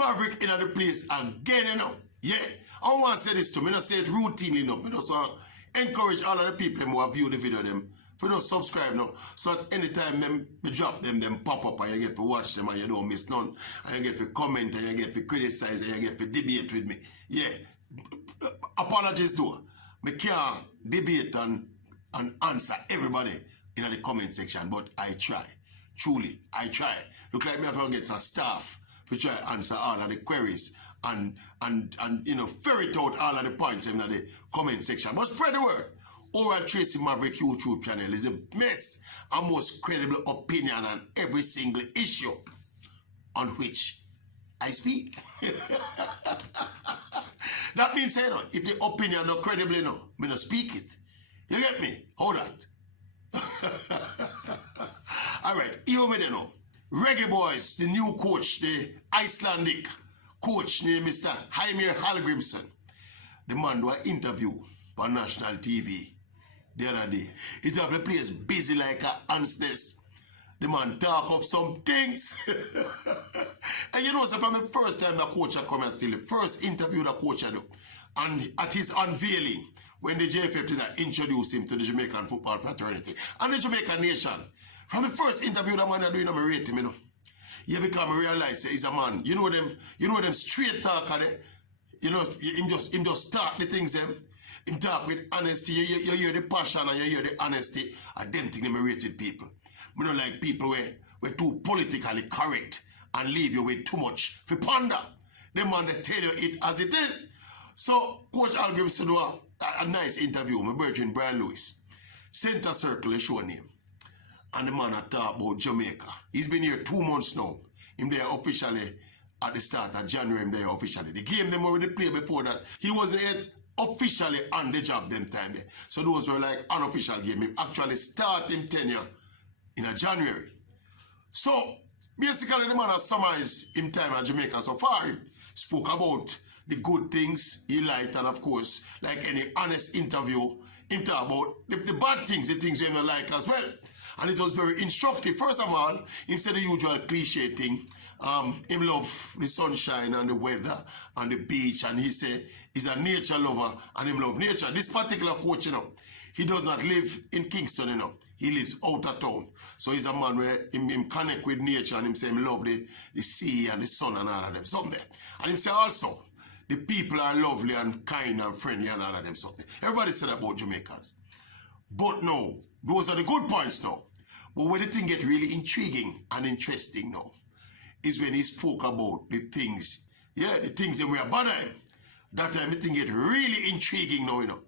Maverick in the place again, you know. Yeah. I want to say this to me, not say it routinely, no. I just want to encourage all of the people who have viewed the video, them, if you don't subscribe now, so that anytime them drop them pop up and you get to watch them and you don't miss none. And you get to comment and you get to criticize and you get to debate with me. Yeah. Apologies to her. I can't debate and answer everybody in the comment section, but I try. Truly, I try. Look like me have to get some staff to try to answer all of the queries and you know, ferret out all of the points in the comment section. But spread the word. Oral Tracy Maverick YouTube channel is the best and most credible opinion on every single issue on which I speak. That means, you know, if the opinion not credible, you know, me not speak it. You get me? Hold on. All right, you me there now. Reggae Boys, the new coach, the Icelandic coach named Mr. HEIMER HALLGRIMSSON. The man do an interview on national TV the other day. It have the place busy like a ant's nest. The man talk up some things. And you know, so from the first time the coach come and still, the first interview the coach do, and at his unveiling, when the JFF did introduce him to the Jamaican football fraternity and the Jamaican nation, from the first interview that man doing, I rate him, you know. You become realize he's a man. You know them straight talker there. You know, him just talk the things them. Him talk with honesty. You hear the passion and you hear the honesty. And them thing them rate with people. We don't like people where too politically correct and leave you with too much for ponder. Them man they tell you it as it is. So Coach HALLGRIMSSON do a nice interview. My brethren Brian Lewis. Center Circle is show name. And the man talk about Jamaica. He's been here 2 months now. Him there officially at the start of January. Him there officially. The game them already played before that. He wasn't yet officially on the job them time there. So those were like unofficial game. He actually start him tenure in a January. So basically the man has summarized him time at Jamaica so far. He spoke about the good things he liked, and of course, like any honest interview, him talk about the bad things, the things he don't like as well. And it was very instructive. First of all, he said the usual cliche thing. Him love the sunshine and the weather and the beach. And he said he's a nature lover and him love nature. This particular coach, you know, he does not live in Kingston, you know. He lives out of town. So he's a man where him connect with nature and him say him love the sea and the sun and all of them. Something there. And him say also, the people are lovely and kind and friendly and all of them. Something. Everybody said about Jamaicans. But no, those are the good points now. But when the thing get really intriguing and interesting now, is when he spoke about the things, the things that we are bad at him. That time the thing get really intriguing now, you know.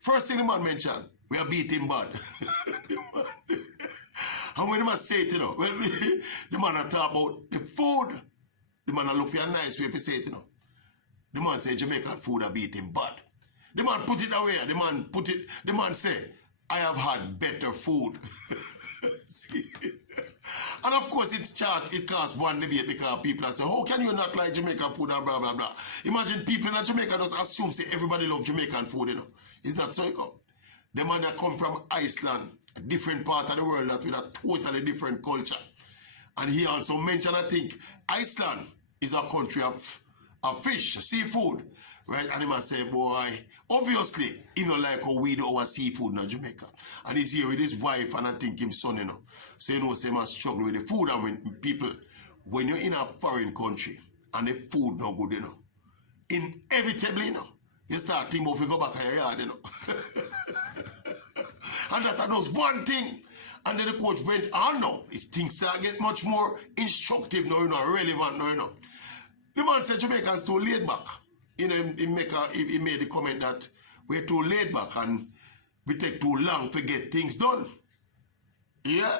First thing the man mentioned, we are beating bad. And when the man say it, you know, well, the man talk about the food, the man look for a nice way to say it, you know. The man say Jamaican food are beating bad. The man put it away, the man say, I have had better food. See? And of course it's charged, it costs one debate because people say, how can you not like Jamaican food and blah blah blah. Imagine people in Jamaica just assume say everybody love Jamaican food, you know. It's not so. The man that come from Iceland, a different part of the world that with a totally different culture. And he also mentioned, I think, Iceland is a country of fish, seafood. Right? And he must say, boy, obviously, he don't like how we do our seafood in Jamaica. And he's here with his wife and I think his son, you know. So you know, say must struggle with the food. And when people, when you're in a foreign country and the food not good, you know, inevitably, you know, you start thinking about if you go back to your yard, you know. And that was one thing. And then the coach went on now. His things start get much more instructive now, you know, relevant now, you know. The man said Jamaicans too laid back. You know, he made the comment that we're too laid back and we take too long to get things done. Yeah,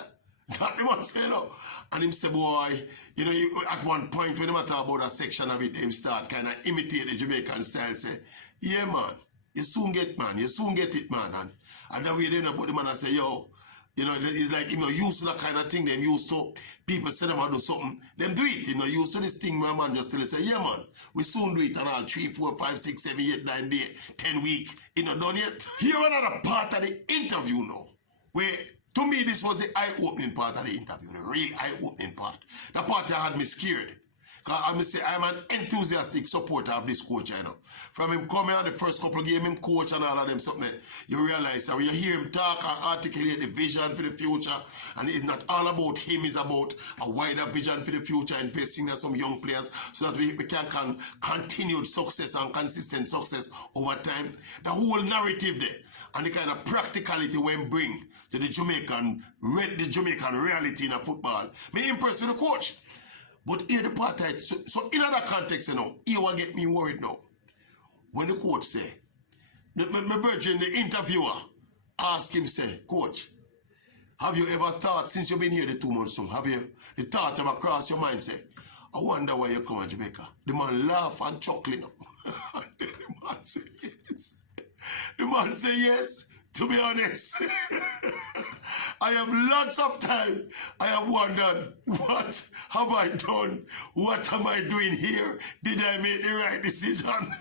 that the man said, you know. And him say, boy, you know, at one point when he talk about a section of it, him start kind of imitate the Jamaican style, say, yeah, man, you soon get it, man. And then we then about the man and say, yo, you know, it's like, you know, used to that kind of thing them used to. People say them to do something, them do it. You know, used to this thing, my man just tell you, say, yeah, man, we soon do it and all 3, 4, 5, 6, 7, 8, 9 days, 10 weeks, you know, done yet. Here another part of the interview now, where to me this was the eye-opening part of the interview, the real eye-opening part. The part that had me scared. I'm an enthusiastic supporter of this coach, you know. From him coming on the first couple of games, him coach and all of them something, you realize that when you hear him talk and articulate the vision for the future, and it's not all about him, it's about a wider vision for the future, investing in some young players so that we can continued success and consistent success over time. The whole narrative there and the kind of practicality we bring to the Jamaican reality in a football, me impressed with the coach. But here the part, so in other context, you know, here what get me worried now. When the coach say, my virgin, the interviewer, ask him, say, coach, have you ever thought, since you've been here the 2 months, so have you, the thought ever crossed your mind, say, I wonder why you come to Jamaica? The man laugh and chuckle, you know. The man say yes. The man say yes, to be honest. I have lots of time. I have wondered, what have I done? What am I doing here? Did I make the right decision?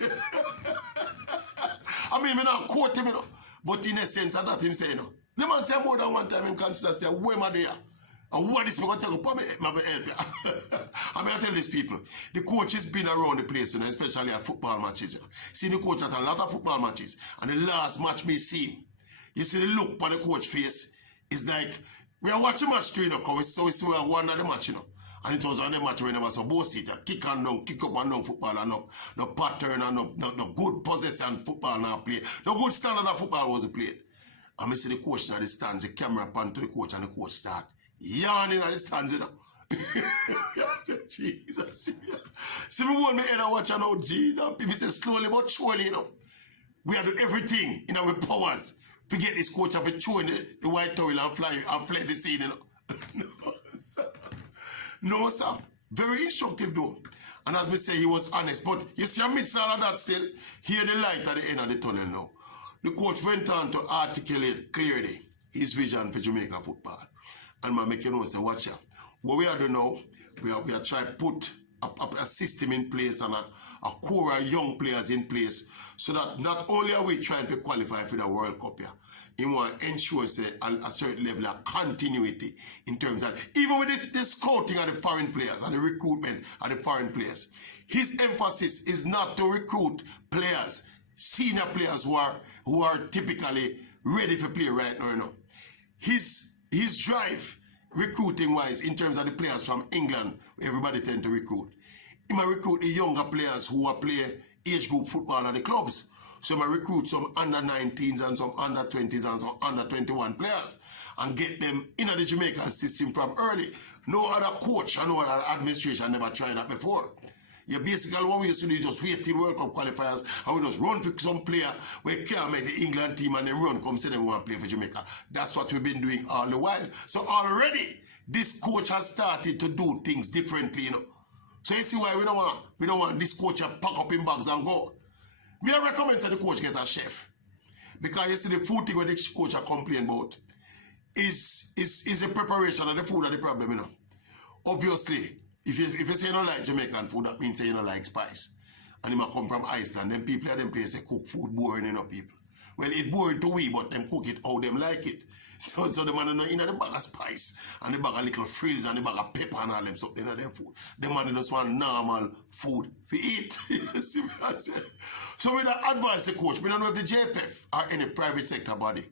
I mean, I'm not quote him, you know, but in a sense, I not him saying, you know. The man say more than one time, him consider say, where am I there? And what is going to take up my help you? I mean, I tell these people, the coach has been around the place, you know, especially at football matches. You know. See the coach at a lot of football matches, and the last match me see him, you see the look on the coach face, it's like, we are watching match 3, you know, so we see one of the match, you know. And it was on the match when there was a both seater, kick and down, kick up and down football, and no pattern, and no good possession football now play. No good standard of football was played. And I see the coach in the stands, the camera pan to the coach, and the coach start yarning at the stands, you know. I said, Jesus. See me want me head and watch and out, Jesus. People say slowly but surely, you know. We are doing everything in our powers to get this coach up and chewing the white towel and fly the scene, you know. No, sir. No, sir. Very instructive though. And as me say, he was honest. But you see, amidst all of that still, hear the light at the end of the tunnel now. The coach went on to articulate clearly his vision for Jamaica football. And man, make you know, say, watch out. What we are doing now, we are trying to put a system in place and a core of young players in place so that not only are we trying to qualify for the World Cup here, he want to ensure say, a certain level of continuity in terms of, even with the scouting of the foreign players and the recruitment of the foreign players, his emphasis is not to recruit players, senior players who are typically ready for play right now. You know. His drive, recruiting-wise, in terms of the players from England, everybody tend to recruit. He might recruit the younger players who are play age group football at the clubs. So he might recruit some under-19s and some under-20s and some under-21 players and get them in the Jamaican system from early. No other coach and no other administration never tried that before. Yeah, basically what we used to do is just wait till World Cup qualifiers and we just run for some player we can't make the England team and then run come say they want to play for Jamaica. That's what we've been doing all the while. So already this coach has started to do things differently, you know. So you see why we don't want this coach to pack up in bags and go. Me I recommend that the coach get a chef. Because you see the food thing where the coach are complaining about is the preparation of the food of the problem, you know. Obviously, if you say you don't like Jamaican food, that means you don't like spice. And you might come from Iceland, then people at them place they cook food boring, you know, people. Well, it's boring to we, but them cook it how them like it. So the man in the bag of spice, and the bag of little frills, and the bag of pepper and all them something in their food. The man just want normal food to eat. See what I say? So we don't advise the coach, we don't know if the JFF or any private sector body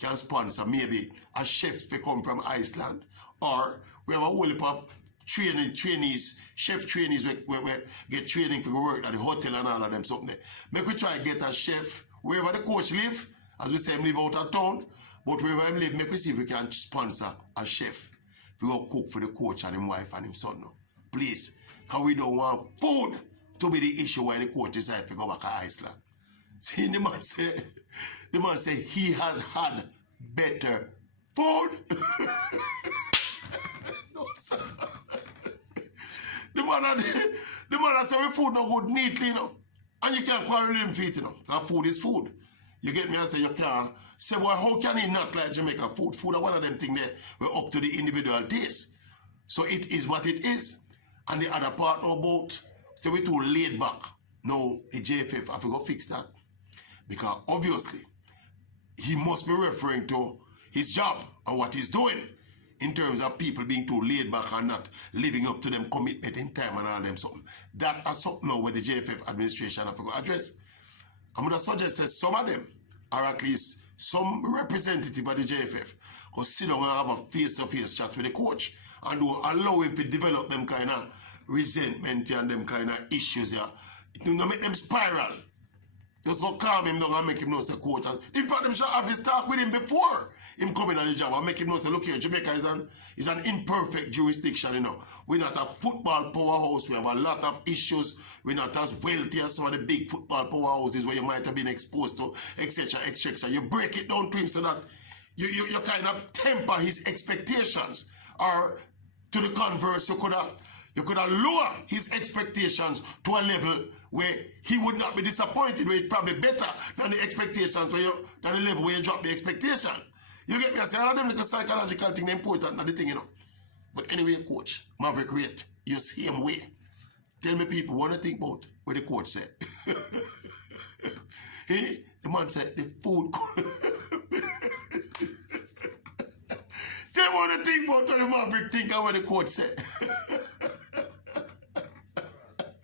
can sponsor maybe a chef to come from Iceland, or we have a whole heap of trainees, chef trainees where get training for work at the hotel and all of them something. Make we try to get a chef wherever the coach live, as we say him live out of town, but wherever him live, make we see if we can sponsor a chef to go cook for the coach and his wife and his son now. Please, because we don't want food to be the issue why the coach decide to go back to Iceland. See, the man say he has had better food. No, sir. The man say we food no good neatly, you know. And you can't quarrel him for it, you know. Because food is food. You get me? I say you can't say, well, how can he not like Jamaican food? Food are one of them things that we're up to the individual taste. So it is what it is. And the other part about, say we too laid back. No, the JFF, I forgot to fix that. Because obviously, he must be referring to his job and what he's doing. in terms of people being too laid back and not living up to them commitment in time and all them something. That is something now where the JFF administration have to go address. I'm going to suggest that some of them, or at least some representative of the JFF, go sit down and have a face-to-face chat with the coach and don't allow him to develop them kind of resentment and them kind of issues here. It will not make them spiral. Just go calm him down and make him know say coach. In fact, them should have this talk with him before him coming on the job and make him know say, look here, Jamaica is an imperfect jurisdiction, you know. We're not a football powerhouse. We have a lot of issues. We're not as wealthy as some of the big football powerhouses where you might have been exposed to, etc., etc. You break it down to him so that you kind of temper his expectations. Or to the converse, you could have lowered his expectations to a level where he would not be disappointed, where it's probably better than the expectations than the level where you drop the expectations. You get me? I say all of them little psychological thing, important, not the thing, you know. But anyway, coach, Maverick Rate, you same way. Tell me people what they think about what the coach said. Hey, the man said the food. Tell me what they think about what the Maverick think and what the coach said.